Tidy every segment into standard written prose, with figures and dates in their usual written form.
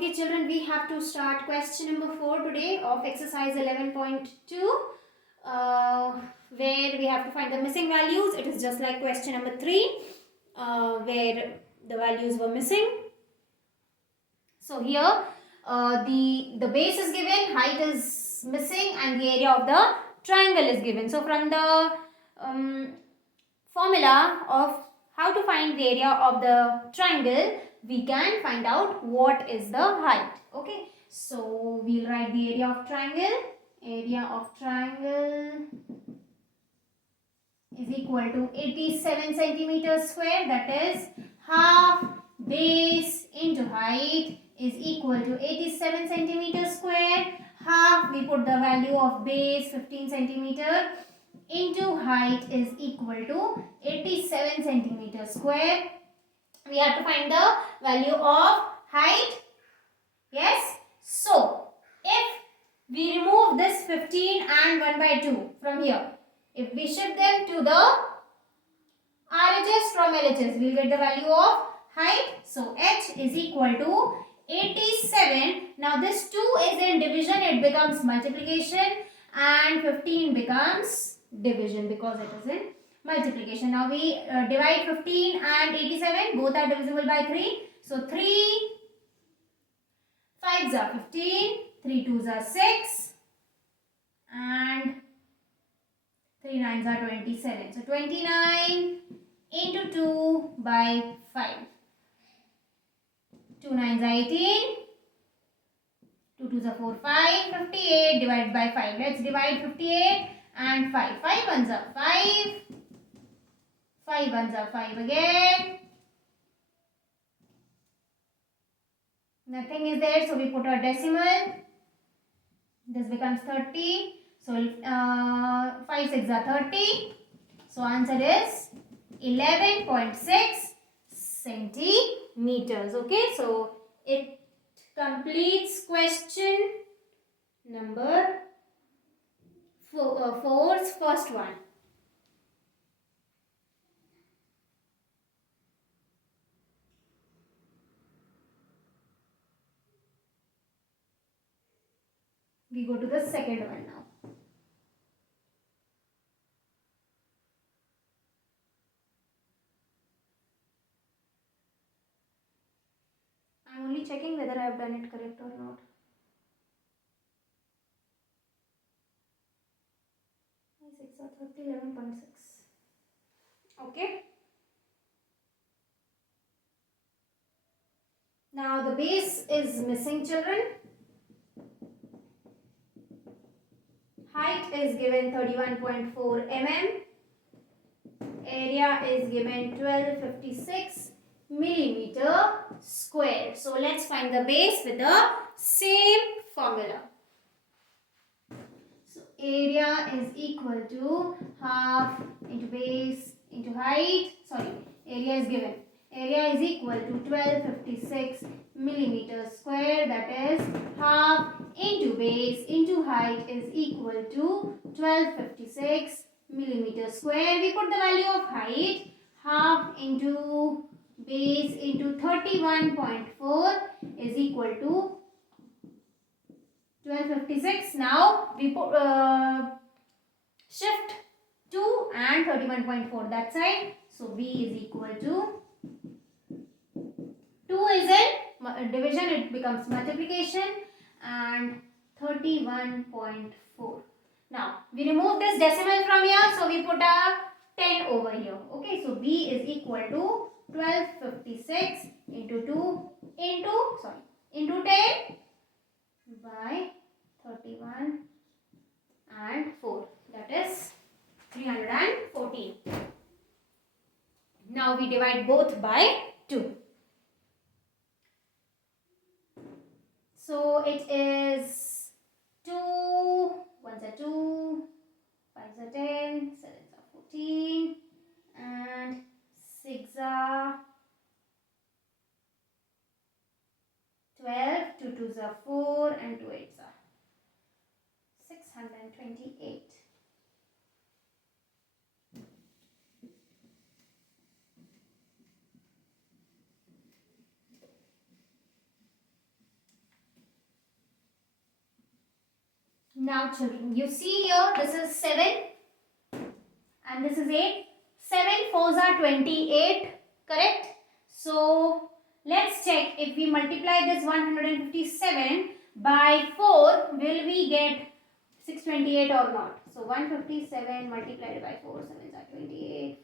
Okay children, we have to start question number 4 today of exercise 11.2 where we have to find the missing values. It is just like question number 3 where the values were missing. So here the base is given, height is missing and the area of the triangle is given. So from the formula of how to find the area of the triangle, we can find out what is the height. Okay, so we'll write the area of triangle. Area of triangle is equal to 87 centimeters square, that is half base into height is equal to 87 centimeters square. Half, we put the value of base 15 centimeter into height is equal to 87 centimeters square. We have to find the value of height. Yes. So, if we remove this 15 and 1 by 2 from here, if we shift them to the RHS from LHS, we will get the value of height. So, H is equal to 87. Now, this 2 is in division, it becomes multiplication, and 15 becomes division because it is in multiplication. Now, we divide 15 and 87, both are divisible by 3. So, 3 5s are 15, 3 2s are 6, and 3 9s are 27. So, 29 into 2 by 5. 2 9s are 18, 2 2s are 4, 5, 58 divided by 5. Let's divide 58 and 5. 5 1s are 5, 5 1s are 5 again. Nothing is there, so we put a decimal. This becomes 30. So 5 6 are 30. So answer is 11.6 centimeters. Okay, so it completes question number 4's first one. We go to the second one now. I'm only checking whether I have done it correct or not. Six or 30, 11.6. Okay. Now the base is missing, children. Height is given 31.4 mm. Area is given 1256 millimeter square. So let's find the base with the same formula. So area is equal to half into base into height. Sorry, area is given. Area is equal to 1256 millimeters square, that is half into base into height is equal to 1256 millimeters square. We put the value of height, half into base into 31.4 is equal to 1256. Now we put shift 2 and 31.4 that side. So B is equal to 2 is in division, it becomes multiplication, and 31.4. Now we remove this decimal from here, so we put a 10 over here. Okay, so B is equal to 1256 into 2 into 10 by 31 and 4, that is 314. Now we divide both by 2. So it is 2, 1s are 2, 5s are 10, 7s are 14, and 6 are 12, 2 2s are 4, and 2 8s are 628. Now children, you see here, this is 7 and this is 8. 7 4s are 28, correct? So let's check if we multiply this 157 by 4, will we get 628 or not? So 157 multiplied by 4, 7s are 28,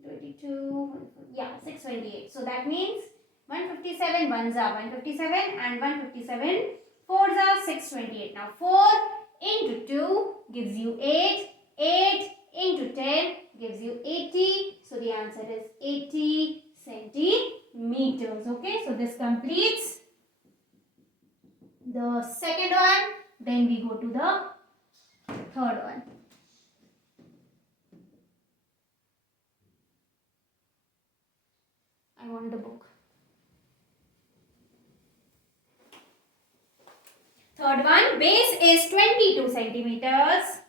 22, yeah, 628. So that means 157 ones are 157 and 157 fours are 628. Now 4 into 2 gives you 8. 8 into 10 gives you 80. So the answer is 80 centimeters. Okay, so this completes the second one. Then we go to the third one. I want the book. Third one, base is 22 centimeters.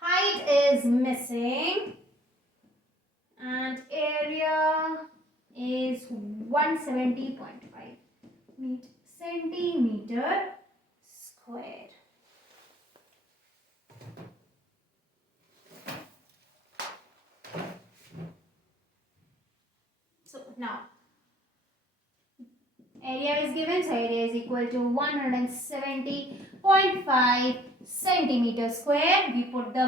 Height is missing. And area is 170.5 centimeter square. So now area is given, so area is equal to 170.5 centimeter square. We put the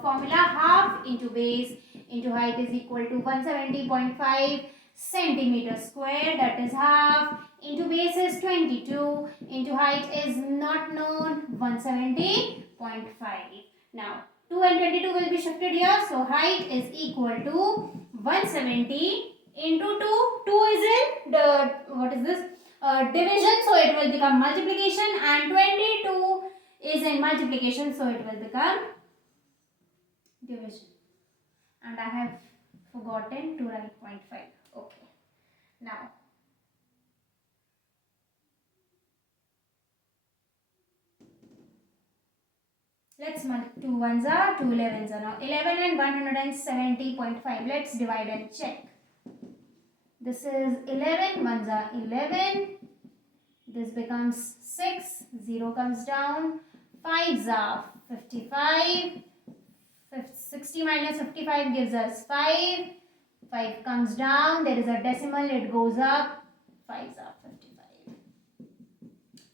formula, half into base into height is equal to 170.5 centimeter square, that is half, into base is 22, into height is not known, 170.5. Now 2 and 22 will be shifted here, so height is equal to 170 into 2. 2 is in the, what is this, division, so it will become multiplication, and 22 is in multiplication, so it will become division. And I have forgotten to write 0.5. Okay. Now let's multiply. 2 ones are 2 11s are now 11 and 170.5. Let's divide and check. This is 11, ones are 11. This becomes 6, 0 comes down. 5s are 55. 60 minus 55 gives us 5. 5 comes down. There is a decimal, it goes up. 5s are 55.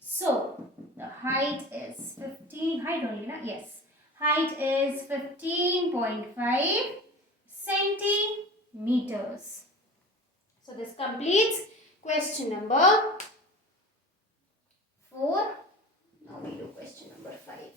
So the height is 15. Height only, na? Yes. Height is 15.5 centimeters. So this completes question number 4. Now we do question number 5.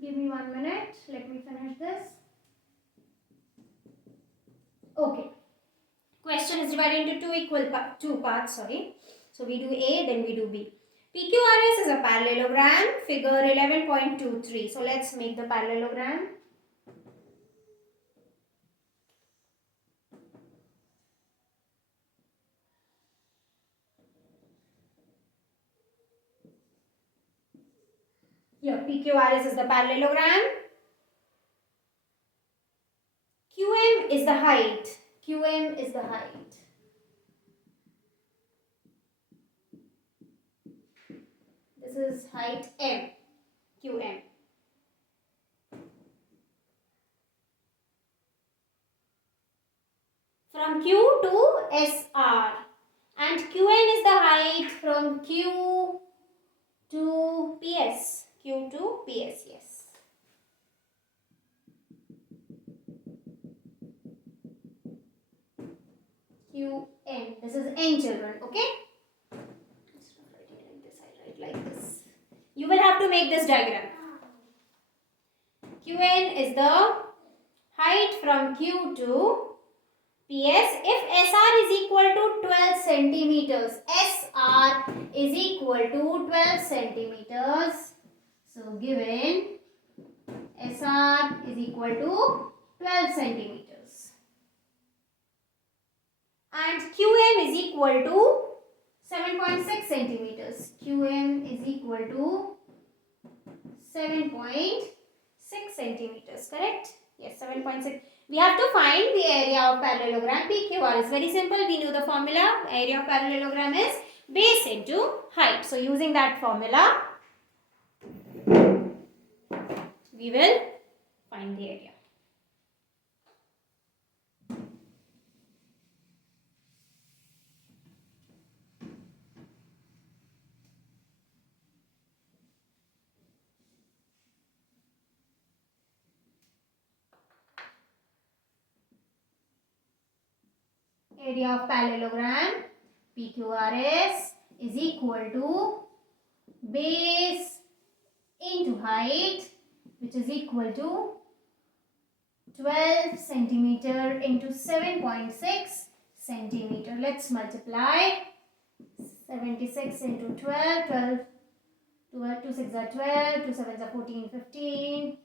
Give me 1 minute. Let me finish this. Okay. Question is divided into two parts. Sorry. So we do A, then we do B. PQRS is a parallelogram. Figure 11.23. So let's make the parallelogram. Here, PQRS is the parallelogram. QM is the height. QM is the height. This is height M. QM. From Q to SR. And QN is the height from Q to PS. Q to PS, yes. Q This is n children, okay? Instead of writing like this, I write like this. You will have to make this diagram. Qn is the height from Q to PS. If SR is equal to 12 centimeters, SR is equal to 12 centimeters. So given SR is equal to 12 centimeters. And QM is equal to 7.6 centimeters. QM is equal to 7.6 centimeters, correct? Yes, 7.6. We have to find the area of parallelogram PQR. It's very simple. We knew the formula. Area of parallelogram is base into height. So using that formula, we will find the area. Area of parallelogram PQRS is equal to base into height, which is equal to 12 centimeter into 7.6 centimeter. Let's multiply. 76 into 12, 12, 2 6 are 12, 2 7 are 14, 15,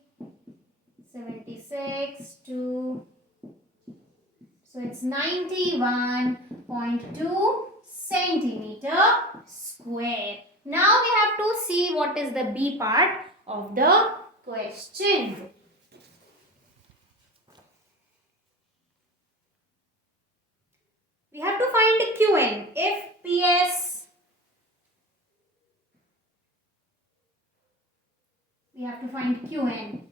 76 to, so it's 91.2 centimeter square. Now we have to see what is the B part of the question. We have to find Qn. If PS, we have to find Qn.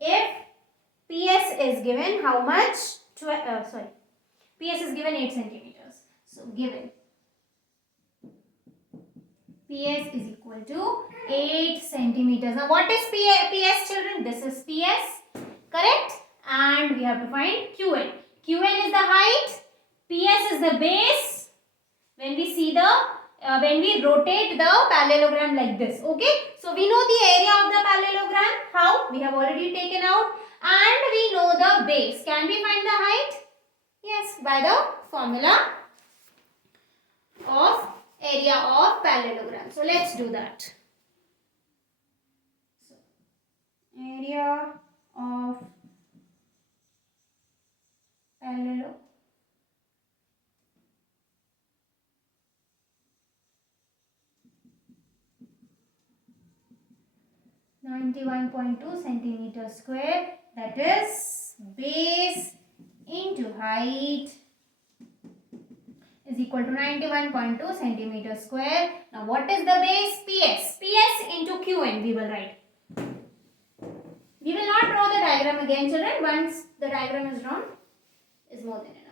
If PS is given how much? PS is given 8 centimeters. So given PS is equal to 8 centimeters. Now what is PS children? This is PS, correct? And we have to find Qn. Qn is the height. PS is the base. When we see the, when we rotate the parallelogram like this, okay? So we know the area of the parallelogram. How? We have already taken out. And we know the base. Can we find the height? Yes, by the formula of area of parallelogram. So let's do that. So, area of parallelogram. 91.2 centimeter square, that is base into height is equal to 91.2 centimeter square. Now what is the base? PS. PS into Qn we will write. We will not draw the diagram again children. Once the diagram is drawn is more than enough.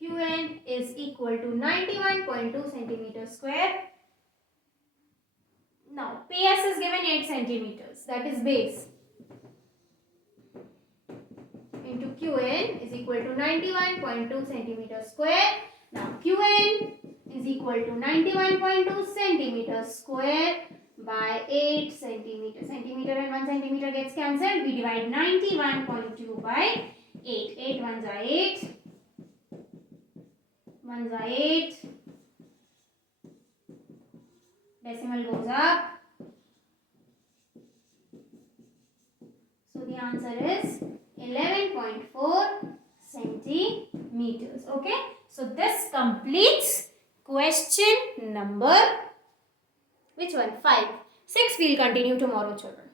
Qn is equal to 91.2 centimeter square. Now PS is given 8 centimeters, that is base, into Qn is equal to 91.2 centimeter square. Now Qn is equal to 91.2 centimeter square by 8 centimeter. Centimeter and 1 centimeter gets cancelled. We divide 91.2 by 8. 8 ones are 8. 1s are 8. Decimal goes up. So the answer is 11.4 centimeters. Okay. So this completes question number, which one? 5. 6 we'll continue tomorrow children.